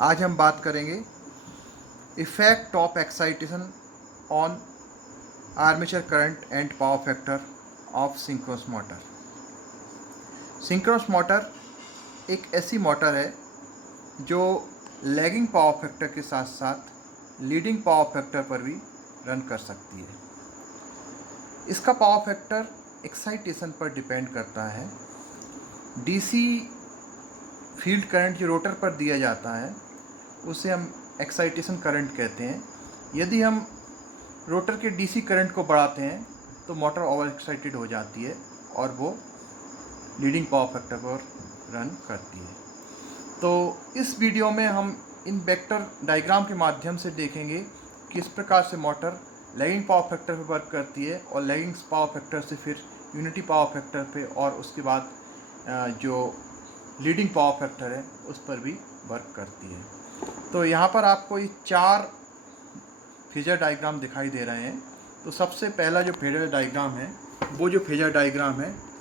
आज हम बात करेंगे effect of excitation on armature current and power factor of synchronous motor. Synchronous motor एक ऐसी मोटर है जो लैगिंग पावर फैक्टर के साथ साथ लीडिंग पावर फैक्टर पर भी रन कर सकती है। इसका पावर फैक्टर एक्साइटेशन पर डिपेंड करता है। डीसी फील्ड करंट जो रोटर पर दिया जाता है उसे हम एक्साइटेशन करंट कहते हैं। यदि हम रोटर के डीसी करंट को बढ़ाते हैं तो मोटर ओवर एक्साइटेड हो जाती है और वो लीडिंग पावर फैक्टर पर रन करती है। तो इस वीडियो में हम इन वेक्टर डायग्राम के माध्यम से देखेंगे कि किस प्रकार से मोटर लैगिंग पावर फैक्टर पर वर्क करती है और लैगिंग पावर फैक्टर से फिर यूनिटी पावर फैक्टर पे और उसके बाद जो लीडिंग पावर फैक्टर है उस पर भी वर्क करती है। तो यहाँ पर आपको ये 4 फेजर डायग्राम दिखाई दे रहे हैं। तो सबसे पहला जो फेजर डायग्राम है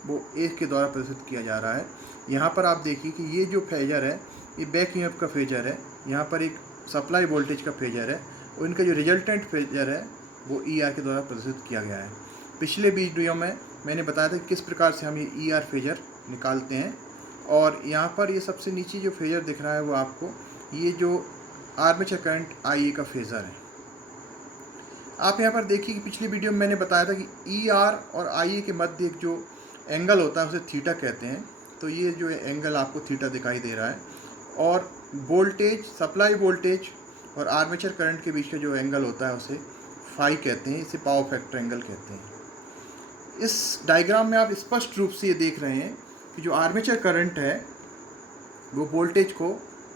वो ए के द्वारा प्रदर्शित किया जा रहा है। यहाँ पर आप देखिए कि ये जो फेजर है ये बैक ईएमएफ का फेजर है। यहाँ पर एक सप्लाई वोल्टेज का फेजर है और इनका जो रिजल्टेंट फेजर है वो ईआर के द्वारा प्रदर्शित किया गया है। पिछले वीडियो में मैंने बताया था कि किस प्रकार से हम ये ईआर फेजर निकालते हैं। और यहाँ पर ये सबसे नीचे जो फेजर दिख रहा है वो आपको ये जो आर्मेचर करंट आईए का फेजर है। आप यहाँ पर देखिए कि पिछली वीडियो में मैंने बताया था कि ईआर और आईए के मध्य एक जो एंगल होता है उसे थीटा कहते हैं। तो ये जो एंगल आपको थीटा दिखाई दे रहा है और वोल्टेज, सप्लाई वोल्टेज और आर्मेचर करंट के बीच का जो एंगल होता है उसे फाई कहते हैं। इसे पावर फैक्टर एंगल कहते हैं। इस डायग्राम में आप स्पष्ट रूप से ये देख रहे हैं कि जो आर्मेचर करंट है वो वोल्टेज को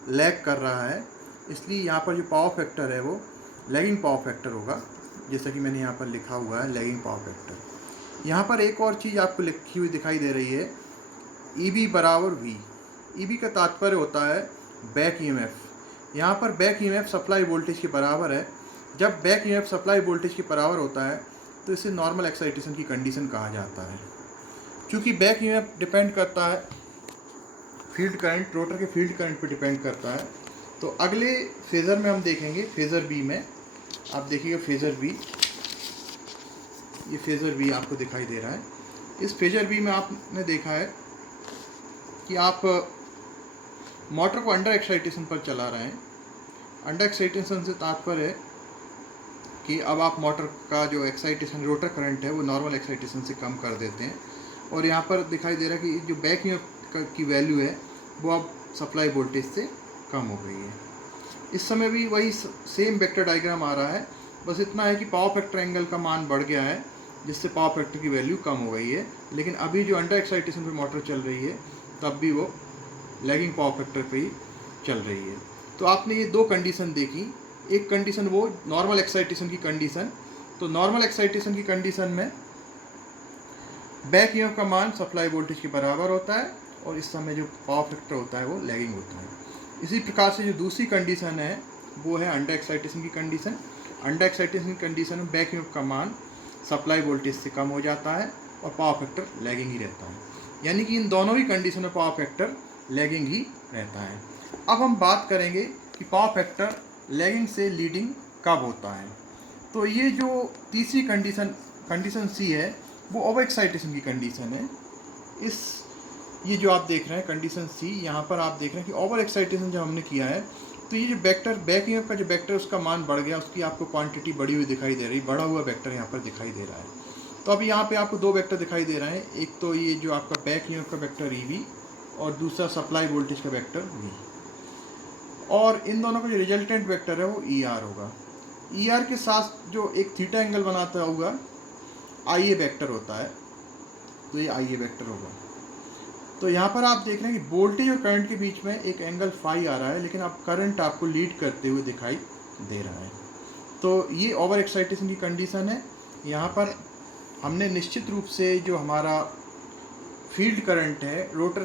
लैग कर रहा है, इसलिए यहाँ पर जो पावर फैक्टर है वो लैगिंग पावर फैक्टर होगा, जैसा कि मैंने यहाँ पर लिखा हुआ है लैगिंग पावर फैक्टर। यहाँ पर एक और चीज़ आपको लिखी हुई दिखाई दे रही है, EB बराबर V। EB का तात्पर्य होता है बैक ईएमएफ। यहाँ पर बैक ईएमएफ सप्लाई वोल्टेज के बराबर है। जब बैक ईएमएफ सप्लाई वोल्टेज के बराबर होता है तो इसे नॉर्मल एक्साइटेशन की कंडीशन कहा जाता है। क्योंकि बैक ईएमएफ डिपेंड करता है फील्ड करंट, रोटर के फील्ड करंट पर डिपेंड करता है। तो अगले फेज़र में हम देखेंगे फेज़र बी में। आप देखिएगा फेज़र बी, ये फेज़र बी आपको दिखाई दे रहा है। इस फेज़र बी में आपने देखा है कि आप मोटर को अंडर एक्साइटेशन पर चला रहे हैं। अंडर एक्साइटेशन से तात्पर्य है कि अब आप मोटर का जो एक्साइटेशन रोटर करंट है वो नॉर्मल एक्साइटेशन से कम कर देते हैं। और यहाँ पर दिखाई दे रहा है कि जो बैक ईएमएफ की वैल्यू है वो अब सप्लाई वोल्टेज से कम हो गई है। इस समय भी वही सेम वेक्टर डायग्राम आ रहा है, बस इतना है कि पावर फैक्टर एंगल का मान बढ़ गया है जिससे पावर फैक्टर की वैल्यू कम हो गई है। लेकिन अभी जो अंडर एक्साइटेशन पे मोटर चल रही है तब भी वो लैगिंग पावर फैक्टर पे ही चल रही है। तो आपने ये 2 कंडीशन देखी। एक कंडीशन वो नॉर्मल एक्साइटेशन की कंडीशन। तो नॉर्मल एक्साइटेशन की कंडीशन में बैक ईएमएफ का मान सप्लाई वोल्टेज के बराबर होता है और इस समय जो पावर फैक्टर होता है वो लैगिंग होता है। इसी प्रकार से जो दूसरी कंडीशन है वो है अंडर एक्साइटेशन की कंडीशन। अंडर एक्साइटेशन की कंडीशन में बैक ईएमएफ का मान सप्लाई वोल्टेज से कम हो जाता है और पावर फैक्टर लैगिंग ही रहता है। यानी कि इन दोनों ही कंडीशन में पावर फैक्टर लैगिंग ही रहता है। अब हम बात करेंगे कि पावर फैक्टर लैगिंग से लीडिंग कब होता है। तो ये जो तीसरी कंडीशन सी है वो ओवर एक्साइटेशन की कंडीशन है। ये जो आप देख रहे हैं कंडीशन सी, यहाँ पर आप देख रहे हैं कि ओवर एक्साइटेशन जब हमने किया है तो ये जो वेक्टर बैक ईएमएफ का जो वेक्टर उसका मान बढ़ गया, उसकी आपको क्वांटिटी बढ़ी हुई दिखाई दे रही, बढ़ा हुआ वेक्टर यहाँ पर दिखाई दे रहा है। तो अभी यहाँ पे आपको 2 वेक्टर दिखाई दे रहे हैं, एक तो ये जो आपका बैक ईएमएफ का वेक्टर EB और दूसरा सप्लाई वोल्टेज का वेक्टर V। और इन दोनों का जो रिजल्टेंट वेक्टर है वो ER होगा। ER के साथ जो एक थीटा एंगल बनाता होगा IA वेक्टर होता है, तो ये IA वेक्टर होगा। तो यहाँ पर आप देख रहे हैं कि वोल्टेज और करंट के बीच में एक एंगल फाई आ रहा है, लेकिन अब करंट आपको लीड करते हुए दिखाई दे रहा है। तो ये ओवर एक्साइटेशन की कंडीशन है। यहाँ पर हमने निश्चित रूप से जो हमारा फील्ड करंट है, रोटर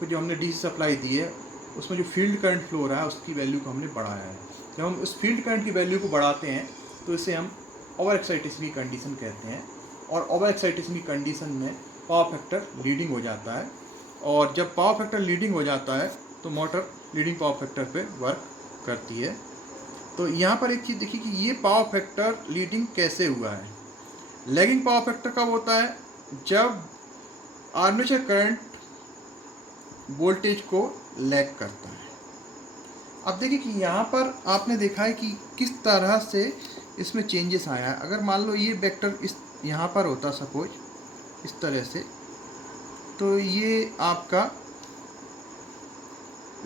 को जो हमने डीसी सप्लाई दी है उसमें जो फील्ड करंट फ्लो हो रहा है उसकी वैल्यू को हमने बढ़ाया है। जब हम उस फील्ड करंट की वैल्यू को बढ़ाते हैं तो इसे हम ओवर एक्साइटेशन की कंडीशन कहते हैं। और ओवर एक्साइटेशन की कंडीशन में पावर फैक्टर लीडिंग हो जाता है। और जब पावर फैक्टर लीडिंग हो जाता है तो मोटर लीडिंग पावर फैक्टर पे वर्क करती है। तो यहाँ पर एक चीज़ देखिए कि ये पावर फैक्टर लीडिंग कैसे हुआ है। लैगिंग पावर फैक्टर कब होता है? जब आर्मेचर करंट वोल्टेज को लैग करता है। अब देखिए कि यहाँ पर आपने देखा है कि किस तरह से इसमें चेंजेस आया है। अगर मान लो ये वेक्टर इस यहाँ पर होता सपोज इस तरह से, तो ये आपका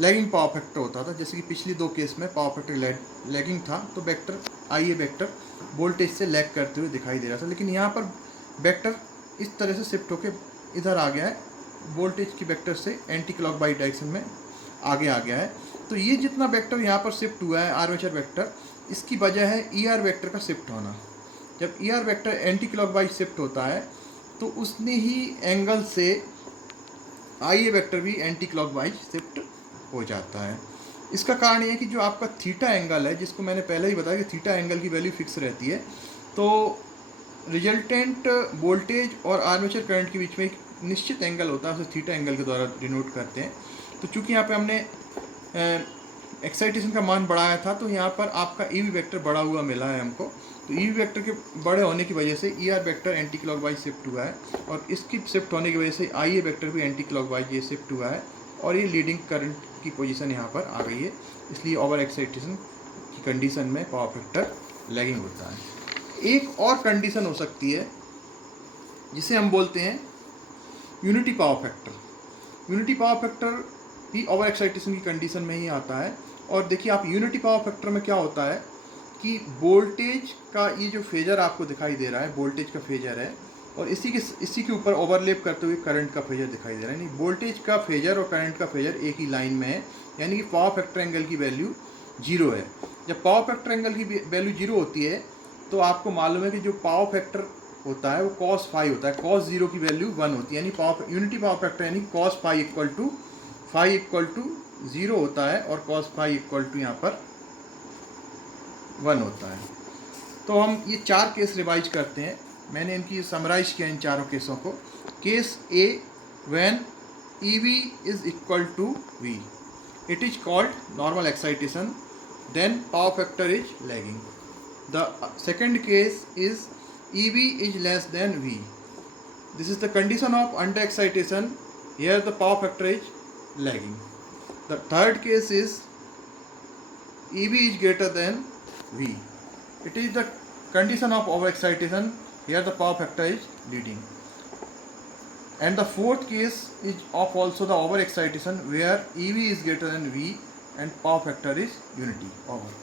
लैगिंग पावर फैक्टर होता था। जैसे कि पिछली दो केस में पावर फैक्टर लैगिंग था, तो वेक्टर आई ए वेक्टर वोल्टेज से लैग करते हुए दिखाई दे रहा था। लेकिन यहाँ पर वेक्टर इस तरह से शिफ्ट होकर इधर आ गया है, वोल्टेज की वेक्टर से एंटी क्लॉकवाइज डायरेक्शन में आगे आ गया है। तो ये जितना वेक्टर यहाँ पर शिफ्ट हुआ है आर्मेचर वेक्टर, इसकी वजह है ई आर वेक्टर का शिफ्ट होना। जब E R vector anti clockwise shift होता है तो उसने ही एंगल से आई ए वेक्टर भी एंटी क्लॉकवाइज शिफ्ट हो जाता है। इसका कारण ये है कि जो आपका थीटा एंगल है, जिसको मैंने पहले ही बताया कि थीटा एंगल की वैल्यू फिक्स रहती है, तो रिजल्टेंट वोल्टेज और आर्मेचर करंट के बीच में एक निश्चित एंगल होता है, उसे थीटा एंगल के द्वारा डिनोट करते हैं। तो चूंकि यहाँ पे हमने एक्साइटेशन का मान बढ़ाया था, तो यहाँ पर आपका ई वी वेक्टर बढ़ा हुआ मिला है हमको। तो ई वी वेक्टर के बड़े होने की वजह से E R vector anti clockwise shift हुआ है, और इसकी शिफ्ट होने की वजह से आई ए वेक्टर भी एंटी क्लॉकवाइज ये शिफ्ट हुआ है, और ये लीडिंग करंट की पोजीशन यहाँ पर आ गई है। इसलिए ओवर एक्साइटेशन की कंडीशन में पावर फैक्टर लैगिंग होता है। एक और कंडीशन हो सकती है जिसे हम बोलते हैं unity power factor. Unity power factor भी ओवर एक्साइटेशन की कंडीशन में ही आता है। और देखिए आप यूनिटी पावर फैक्टर में क्या होता है कि वोल्टेज का ये जो फेजर आपको दिखाई दे रहा है, वोल्टेज का फेजर है, और इसी के ऊपर ओवरलैप करते हुए करंट का फेजर दिखाई दे रहा है। यानी वोल्टेज का फेजर और करंट का फेजर एक ही लाइन में है, यानी कि पावर फैक्टर एंगल की वैल्यू 0 है। जब पावर फैक्टर एंगल की वैल्यू 0 होती है तो आपको मालूम है कि जो पावर फैक्टर होता है वो cos फाई होता है। cos 0 की वैल्यू 1 होती है, यानी यूनिटी पावर फैक्टर यानी cos फाई इक्वल टू 0 होता है, और cos फाई इक्वल टू यहाँ पर 1 होता है। तो हम ये 4 केस रिवाइज करते हैं। मैंने इनकी समराइज किया इन चारों केसों को। Case A, when E V is equal to V, it is called normal excitation, then power factor is lagging. The second case is EV is less than V. This is the condition of under excitation. Here the power factor is lagging. The third case is EV is greater than V. It is the condition of over excitation. Here the power factor is leading. And the fourth case is of also the over excitation, where EV is greater than V and power factor is unity over.